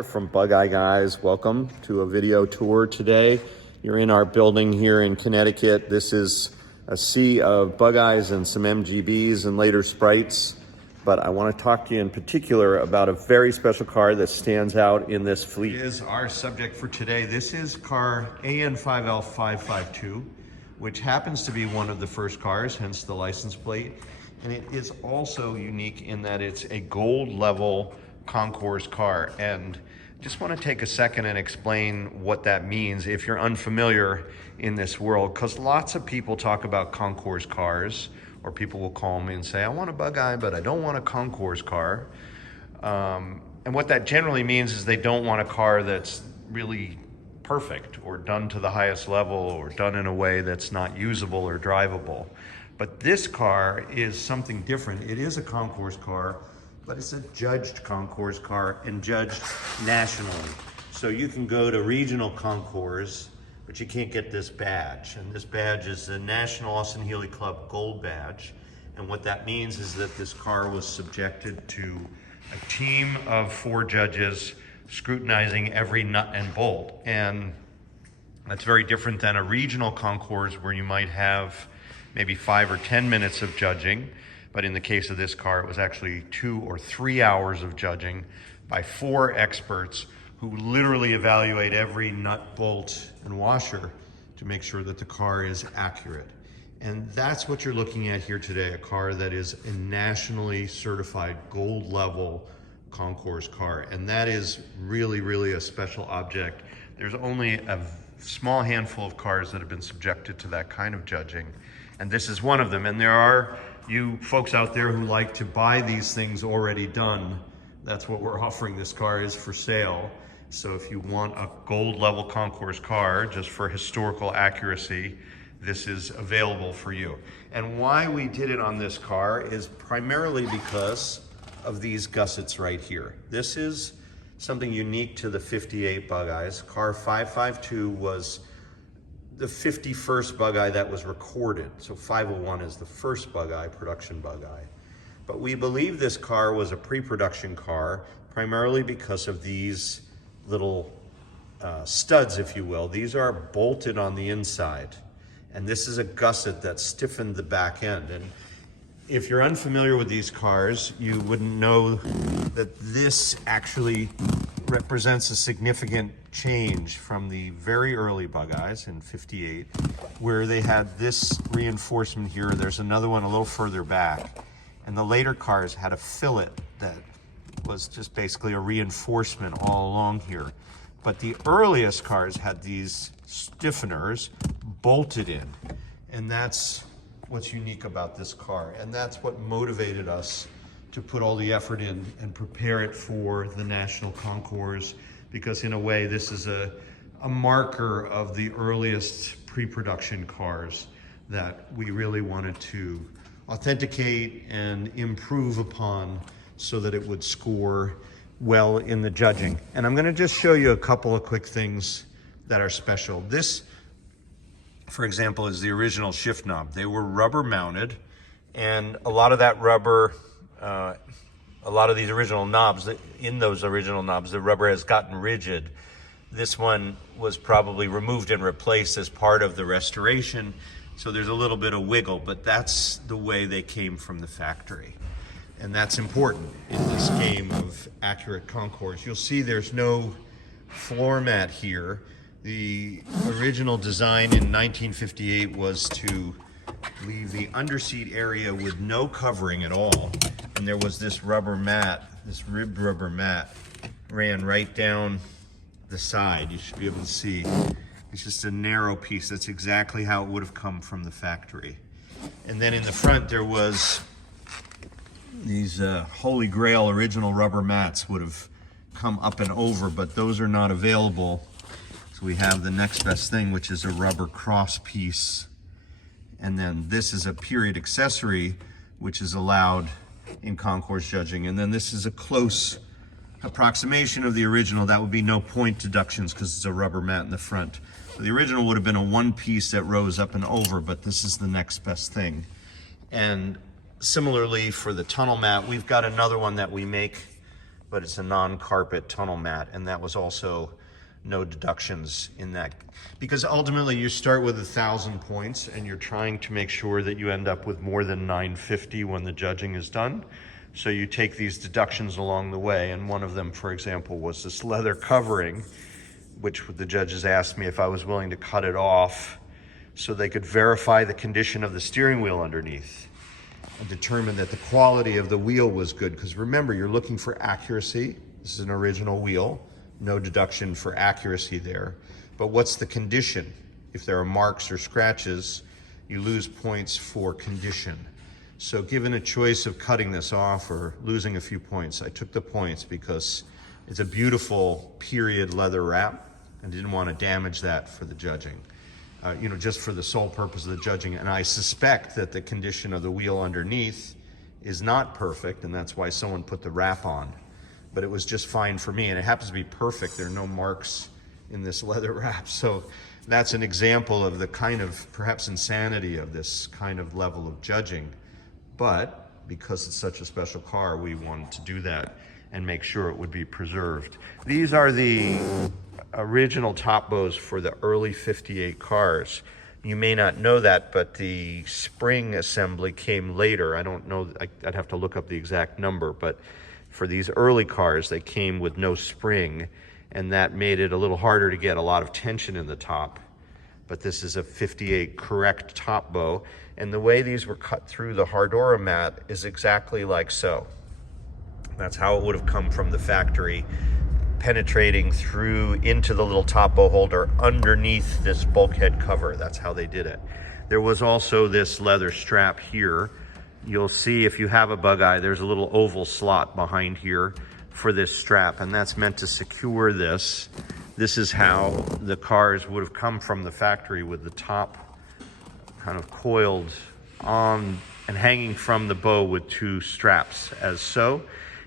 there from Bugeye Guys. Welcome to a video tour today. You're in our building here in Connecticut. This is a sea of Bugeyes and some MGBs and later Sprites. But I want to talk to you in particular about a very special car that stands out in this fleet. Is our subject for today. This is car AN5L552, which happens to be one of the first cars, hence the license plate. And it is also unique in that it's a gold level Concours car. And just want to take a second and explain what that means if you're unfamiliar in this world, because lots of people talk about Concours cars, or people will call me and say, I want a Bugeye, but I don't want a Concours car. And what that generally means is they don't want a car that's really perfect or done to the highest level or done in a way that's not usable or drivable. But this car is something different. It is a Concours car, but it's a judged Concours car and judged nationally. So you can go to regional Concours, but you can't get this badge. And this badge is the National Austin Healey Club Gold badge. And what that means is that this car was subjected to a team of 4 judges scrutinizing every nut and bolt. And that's very different than a regional Concours where you might have maybe 5 or 10 minutes of judging. But in the case of this car, it was actually 2 or 3 hours of judging by 4 experts who literally evaluate every nut, bolt, and washer to make sure that the car is accurate. And that's what you're looking at here today, a car that is a nationally certified gold level Concours car. And that is really, really a special object. There's only a small handful of cars that have been subjected to that kind of judging. And this is one of them. And there are you folks out there who like to buy these things already done. That's what we're offering. This car is for sale. So if you want a gold level Concours car, just for historical accuracy, this is available for you. And why we did it on this car is primarily because of these gussets right here. This is something unique to the 58 Bugeyes. Car 552 was the 51st Bugeye that was recorded. So 501 is the first Bugeye, production Bugeye. But we believe this car was a pre-production car, primarily because of these little studs, if you will. These are bolted on the inside. And this is a gusset that stiffened the back end. And if you're unfamiliar with these cars, you wouldn't know that this actually represents a significant change from the very early Bugeyes in 58, where they had this reinforcement here. There's another one a little further back. And the later cars had a fillet that was just basically a reinforcement all along here. But the earliest cars had these stiffeners bolted in. And that's what's unique about this car. And that's what motivated us to put all the effort in and prepare it for the National Concours, because in a way this is a marker of the earliest pre-production cars that we really wanted to authenticate and improve upon so that it would score well in the judging. And I'm gonna just show you a couple of quick things that are special. This, for example, is the original shift knob. They were rubber mounted, and a lot of that rubber, a lot of these original knobs, in those original knobs, the rubber has gotten rigid. This one was probably removed and replaced as part of the restoration, so there's a little bit of wiggle, but that's the way they came from the factory. And that's important in this game of accurate Concours. You'll see there's no floor mat here. The original design in 1958 was to leave the underseat area with no covering at all. And there was this rubber mat, this ribbed rubber mat, ran right down the side. You should be able to see. It's just a narrow piece. That's exactly how it would have come from the factory. And then in the front there was these Holy Grail original rubber mats would have come up and over, but those are not available. So we have the next best thing, which is a rubber cross piece. And then this is a period accessory, which is allowed in Concours judging. And then this is a close approximation of the original. That would be no point deductions because it's a rubber mat in the front. So the original would have been a one piece that rose up and over, but this is the next best thing. And similarly for the tunnel mat, we've got another one that we make but it's a non-carpet tunnel mat, and that was also no deductions in that, because ultimately you start with 1,000 points and you're trying to make sure that you end up with more than 950 when the judging is done. So you take these deductions along the way, and one of them, for example, was this leather covering, which the judges asked me if I was willing to cut it off so they could verify the condition of the steering wheel underneath and determine that the quality of the wheel was good. Because remember, you're looking for accuracy. This is an original wheel. No deduction for accuracy there. But what's the condition? If there are marks or scratches, you lose points for condition. So given a choice of cutting this off or losing a few points, I took the points because it's a beautiful period leather wrap. I didn't want to damage that for the judging, just for the sole purpose of the judging. And I suspect that the condition of the wheel underneath is not perfect, and that's why someone put the wrap on. But it was just fine for me, and it happens to be perfect. There are no marks in this leather wrap. So that's an example of the kind of perhaps insanity of this kind of level of judging. But because it's such a special car, we wanted to do that and make sure it would be preserved. These are the original top bows for the early 58 cars. You may not know that, but the spring assembly came later. I don't know, I'd have to look up the exact number, but for these early cars, they came with no spring, and that made it a little harder to get a lot of tension in the top. But this is a 58 correct top bow, and the way these were cut through the Hardora mat is exactly like so. That's how it would have come from the factory, penetrating through into the little top bow holder underneath this bulkhead cover. That's how they did it. There was also this leather strap here. You'll see if you have a Bugeye, there's a little oval slot behind here for this strap, and that's meant to secure this. This is how the cars would have come from the factory, with the top kind of coiled on and hanging from the bow with two straps as so.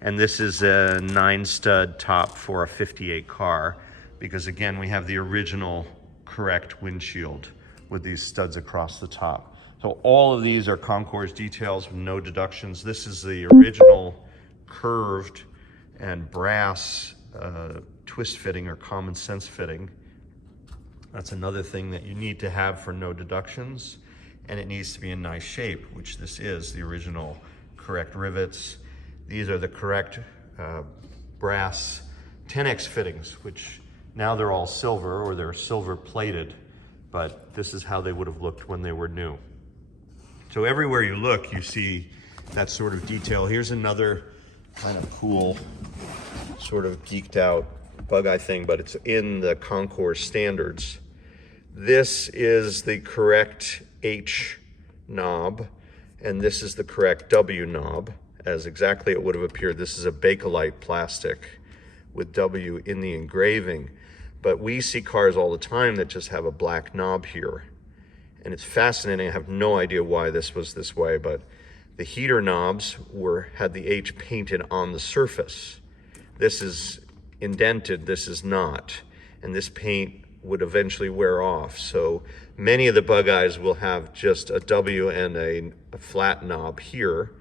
And this is a 9-stud top for a 58 car, because again, we have the original correct windshield with these studs across the top. So all of these are Concours details with no deductions. This is the original curved and brass twist fitting or common sense fitting. That's another thing that you need to have for no deductions. And it needs to be in nice shape, which this is, the original correct rivets. These are the correct brass 10X fittings, which now they're all silver, or they're silver plated, but this is how they would have looked when they were new. So everywhere you look, you see that sort of detail. Here's another kind of cool, sort of geeked out Bugeye thing, but it's in the Concours standards. This is the correct H knob, and this is the correct W knob, as exactly it would have appeared. This is a Bakelite plastic with W in the engraving, but we see cars all the time that just have a black knob here. And it's fascinating. I have no idea why this was this way, but the heater knobs had the H painted on the surface. This is indented, this is not. And this paint would eventually wear off. So many of the Bugeyes will have just a W and a flat knob here,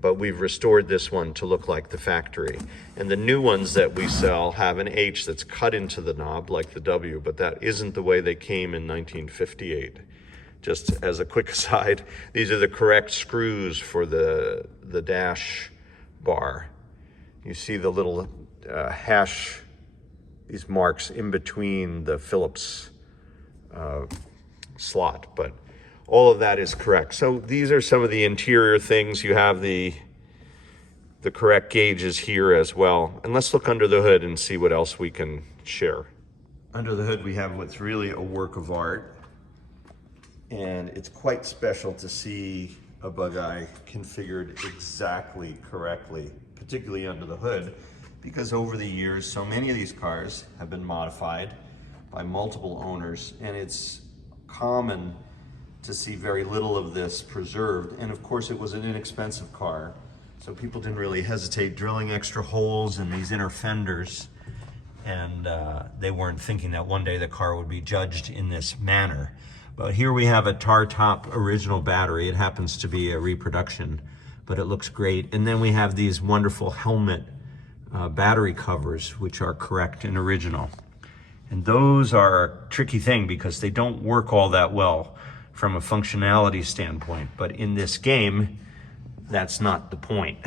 but we've restored this one to look like the factory. And the new ones that we sell have an H that's cut into the knob like the W, but that isn't the way they came in 1958. Just as a quick aside, these are the correct screws for the dash bar. You see the little hash, these marks in between the Phillips slot, but all of that is correct. So these are some of the interior things. You have the correct gauges here as well. And let's look under the hood and see what else we can share. Under the hood, we have what's really a work of art. And it's quite special to see a Bugeye configured exactly correctly, particularly under the hood, because over the years, so many of these cars have been modified by multiple owners, and it's common to see very little of this preserved. And of course, it was an inexpensive car, so people didn't really hesitate drilling extra holes in these inner fenders, and they weren't thinking that one day the car would be judged in this manner. But here we have a tar top original battery. It happens to be a reproduction, but it looks great. And then we have these wonderful helmet battery covers, which are correct and original. And those are a tricky thing because they don't work all that well from a functionality standpoint. But in this game, that's not the point.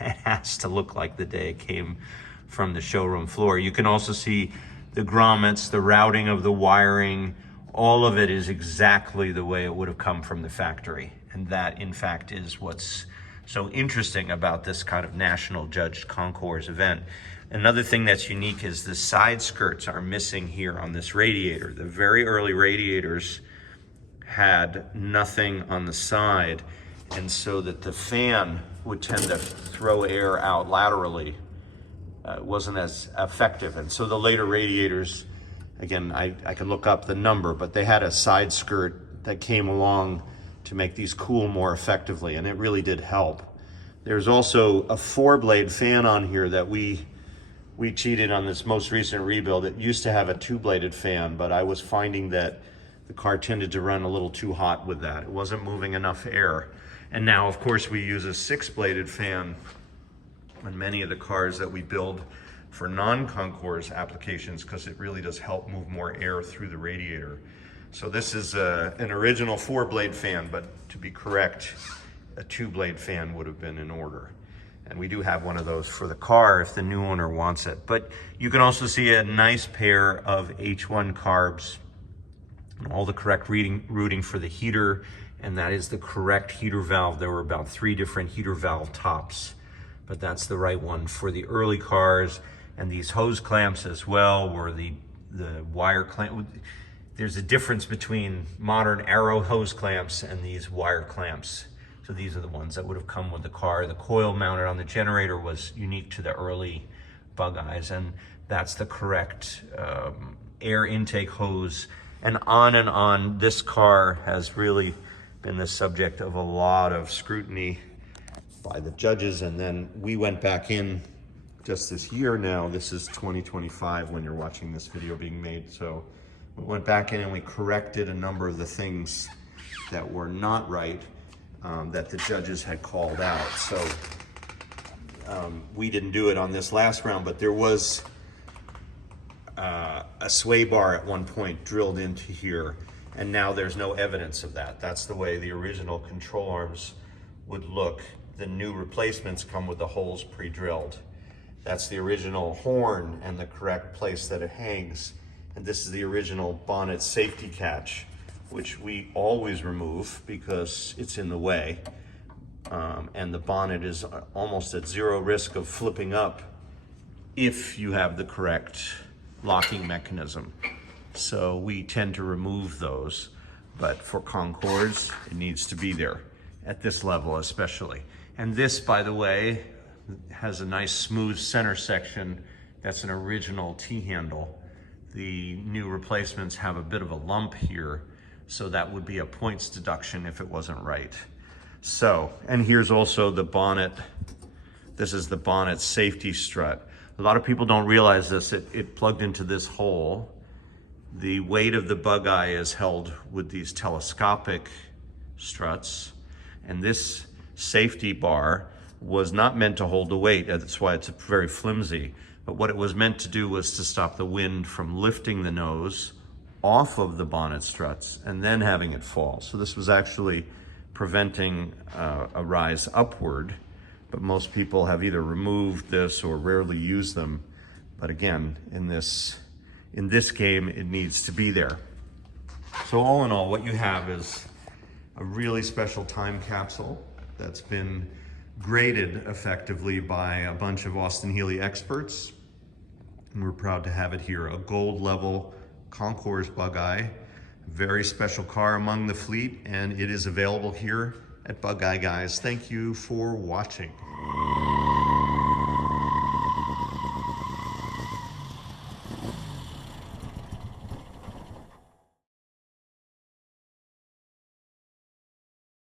It has to look like the day it came from the showroom floor. You can also see the grommets, the routing of the wiring, all of it is exactly the way it would have come from the factory. And that, in fact, is what's so interesting about this kind of national judged concours event. Another thing that's unique is the side skirts are missing here on this radiator. The very early radiators had nothing on the side, and so that the fan would tend to throw air out laterally. Wasn't as effective. And so the later radiators, again, I can look up the number, but they had a side skirt that came along to make these cool more effectively, and it really did help. There's also a 4-blade fan on here that we cheated on this most recent rebuild. It used to have a 2-bladed fan, but I was finding that the car tended to run a little too hot with that. It wasn't moving enough air. And now, of course, we use a 6-bladed fan on many of the cars that we build for non-concours applications because it really does help move more air through the radiator. So this is an original 4-blade fan, but to be correct, a 2-blade fan would have been in order. And we do have one of those for the car if the new owner wants it. But you can also see a nice pair of H1 carbs, all the correct routing for the heater, and that is the correct heater valve. There were about 3 different heater valve tops, but that's the right one for the early cars. And these hose clamps as well were the wire clamp. There's a difference between modern arrow hose clamps and these wire clamps. So these are the ones that would have come with the car. The coil mounted on the generator was unique to the early Bugeyes, and that's the correct air intake hose. And on. This car has really been the subject of a lot of scrutiny by the judges, and then we went back in just this year now. This is 2025 when you're watching this video being made. So we went back in and we corrected a number of the things that were not right that the judges had called out. So we didn't do it on this last round, but there was a sway bar at one point drilled into here, and now there's no evidence of that. That's the way the original control arms would look. The new replacements come with the holes pre-drilled. That's the original horn and the correct place that it hangs. And this is the original bonnet safety catch, which we always remove because it's in the way. And the bonnet is almost at 0 risk of flipping up if you have the correct locking mechanism. So we tend to remove those, but for concours, it needs to be there at this level especially. And this, by the way, has a nice smooth center section. That's an original T-handle. The new replacements have a bit of a lump here, so that would be a points deduction if it wasn't right. So, and here's also the bonnet. This is the bonnet safety strut. A lot of people don't realize this. It plugged into this hole. The weight of the Bugeye is held with these telescopic struts, and this safety bar was not meant to hold the weight. That's why it's very flimsy. But what it was meant to do was to stop the wind from lifting the nose off of the bonnet struts and then having it fall. So this was actually preventing a rise upward, but most people have either removed this or rarely use them. But again, in this game, it needs to be there. So all in all, what you have is a really special time capsule that's been graded effectively by a bunch of Austin Healey experts. And we're proud to have it here, a gold level Concours Bugeye, very special car among the fleet, and it is available here at Bugeye Guys. Thank you for watching.